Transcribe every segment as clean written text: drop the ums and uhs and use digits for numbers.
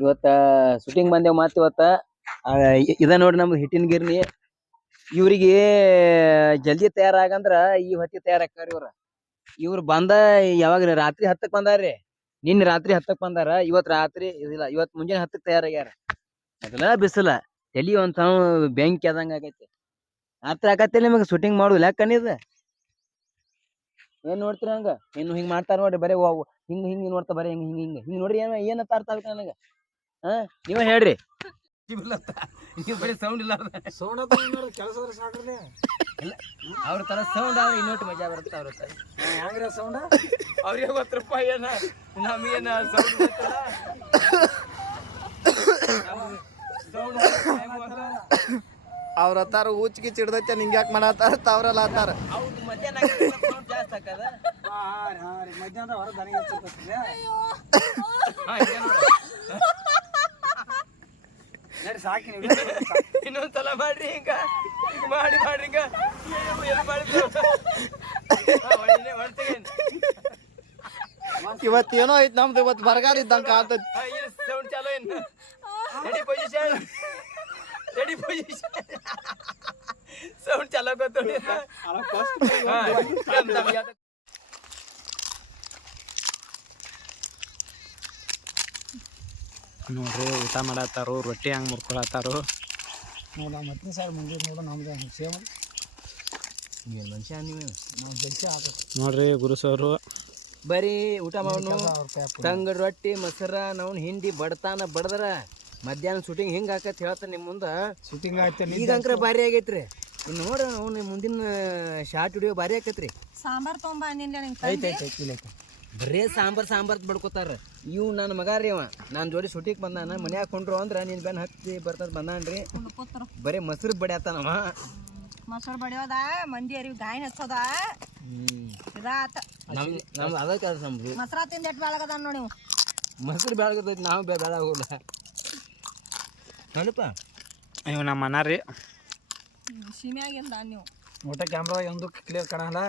ಇವತ್ತ ಶೂಟಿಂಗ್ ಬಂದೇವ್ ಮತ್ ಇವತ್ತ ಇದ ನೋಡ್ರಿ ನಮ್ದು ಹಿಟ್ಟಿನ ಗಿರ್ನಿ. ಇವ್ರಿಗೆ ಜಲ್ದಿ ತಯಾರಾಗಂದ್ರ ಈ ಹೊತ್ತಿ ತಯಾರಾಕ್ತಾರ ಇವ್ರು ಬಂದ ಯಾವಾಗ ರಾತ್ರಿ 10ಕ್ ಬಂದಾರ್ರಿ. ನಿನ್ನೆ ರಾತ್ರಿ 10ಕ್ ಬಂದಾರ. ಇವತ್ ರಾತ್ರಿ ಇಲ್ಲ, ಇವತ್ ಮುಂಜಾನೆ 10ಕ್ ತಯಾರಾಗ್ಯಾರ. ಮೊದಲ ಬಿಸಿಲ ತಲಿ ಒಂದ್ ಬೆಂಕಿ ಆದಂಗ ಆಗೈತಿ. ರಾತ್ರಿ ಆಗತ್ತಿಲ್ಲ ನಿಮಗ ಶೂಟಿಂಗ್ ಮಾಡುದಿಲ್ಲ ಯಾಕನಿದ ಏನ್ ನೋಡ್ತೀರಿ ಹಂಗ ಇನ್ನು ಹಿಂಗ್ ಮಾಡ್ತಾರ ನೋಡ್ರಿ. ಬರೀ ಹಿಂಗ್ ಹಿಂಗ್ ನೋಡ್ತಾ ಬರೀ ಹಿಂಗ್ ಹಿಂಗ್ ಹಿಂಗ್ ನೋಡ್ರಿ. ಏನ್ ಅರ್ಥ ಆಗ್ಬೇಕು ನನಗ. ನೀವೇ ಹೇಳ್ರಿ. ನೀವು ಬರೀ ಸೌಂಡ್ ಇಲ್ಲ ಅವ್ರ ತರ ಸೌಂಡ್ ಆದ್ರೆ ಇನ್ನೊಟ್ಟು ಮಜಾ ಬರುತ್ತೆ. ಅವ್ರ ಹೆಂಗ್ರ ಸೌಂಡ್ ಅವ್ರಿಗೆ 50 ರೂಪಾಯಿ ಏನ ನಮಗೇನ ಅವ್ರ ಹತ್ತಾರ ಊಚಿಗೆ ಚಿಡ್ದೈತೆ ನಿಂಗೆ ಯಾಕೆ ಮಾಡತ್ತಾರ ಅವ್ರೆಲ್ಲ ಆತಾರ. ಹೌದು ಮಧ್ಯಾಹ್ನ ಜಾಸ್ತಿ ಹಾಕದ ಮಧ್ಯಾಹ್ನ ಹೊರ ದನಿಗೆ ಸಾಕಿ ಇನ್ನೊಂದ್ಸಲ ಮಾಡ್ರಿ. ಹಿಂಗ ಈಗ ಮಾಡಿ ಮಾಡ್ರಿ. ಹಿಂಗ ಇವತ್ತೇನೋ ಐತ್ ನಮ್ದು. ಇವತ್ತು ಬರಗಾಲ ಇದ್ದಂಗ ಕಾಣ್ತೈತಿ. ಸೌಂಡ್ ಚಾಲೋ ಏನ್ ರೆಡಿ ಪೊಸಿಷನ್ ಸೌಂಡ್ ಚಾಲೋ ಗೊತ್ತೋಡಿ. ನೋಡ್ರಿ ಊಟ ಮಾಡತ್ತಾರು. ರೊಟ್ಟಿ ಹಂಗೆ ಮುರ್ಕೊಳತ್ತಾರು. ನೋಡ ಮತ್ತೆ ಸೈಡ್ ಮುಂದೆ ನೋಡ ನಮ್ದು ಸೇಮ್ ಮನುಷ್ಯ ನೀವು ನಾವು ಜಲ್ಸಿ ಹಾಕಬೇಕು ನೋಡ್ರಿ ಗುರುಸವರು ಬರೀ ಊಟ ಮಾಡೋನು ತಂಗಡ್ ರೊಟ್ಟಿ ಮೊಸರ ನಾವು ಹಿಂಡಿ ಬಡತಾನ ಬಡದ್ರ ಮಧ್ಯಾಹ್ನ ಶೂಟಿಂಗ್ ಹಿಂಗ ಆಕತ್ ಹೇಳ್ತಾರ ನಿಮ್ ಮುಂದ. ಶೂಟಿಂಗ್ ಆಯ್ತು ಈಗ ಅಂಕ್ರ ಭಾರಿ ಆಗೈತ್ರಿ. ಇನ್ನು ನೋಡ್ರಿ ಅವ್ನು ಮುಂದಿನ ಶಾರ್ಟ್ ವಿಡಿಯೋ ಭಾರಿ ಆಕತ್ರಿ. ಸಾಂಬಾರ್ ತೊಂಬ ಬರೇ ಸಾಂಬಾರ್ ಬಡ್ಕೋತಾರ. ಇವ್ ನನ್ನ ಮಗ ರೀ ಅವ ನಾನ್ ಜೋಡಿ ಶೂಟಿಂಗ್ ಬಂದಾನ. ಮನ್ಯಾಗ ಕೊಂಡ್ರು ಅಂದ್ರ ನೀನ್ ಬೆನ್ ಹತ್ತಿ ಬರ್ತದ ಬಂದಾನ್ರಿ. ಬರೇ ಮೊಸರು ಬಡಿಯತ್ತಾನವ. ಮೊಸರು ಬಡಿಯೋದ ಮಂದಿ ಅರಿವಿ ಗಾಯನ ಹಚ್ಚೋದ ನಮ್ ಅದ ಕೆಲಸ ನಮ್ದು. ಮೊಸರ ತಿಂದ ಎಟ್ ಬೆಳಗದ ನೋಡಿ ನೀವು. ಮೊಸರು ಬೆಳಗತೈತಿ ನಾವು ಬೆಳಗೋಲ್ಲ ನೋಡಪ್ಪ. ಇವ್ ನಮ್ಮ ಅಣ್ಣ ರೀ. ಸೀಮ್ಯಾಗಿಂದ ನೀವು ಊಟ ಕ್ಯಾಮ್ರಾ ಒಂದು ಕ್ಲಿಯರ್ ಕಾಣಲ್ಲ.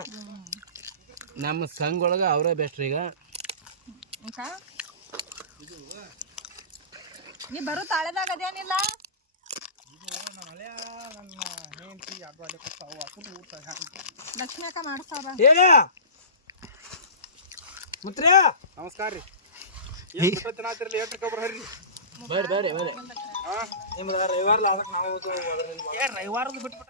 ನಮ್ಮ ಸಂಘ ಒಳಗ ಅವರೇ ಬೆಸ್ಟ್ ಈಗ. ನೀ ಬರು ತಾಳೆದಾಗ ಅದೇನಿಲ್ಲ. ದಕ್ಷಿಣ ಅಕ್ಕ ಮಾಡಿಸ್ತಾವ ಮುತ್ರೆ ನಮಸ್ಕಾರ ರೀ. ಬೇಡ ನಿಮ್ದು ರವಿವಾರ ಅದಕ್ಕೆ ನಾವು ರವಿವಾರದ ಬಿಟ್ಬಿಟ್ಟು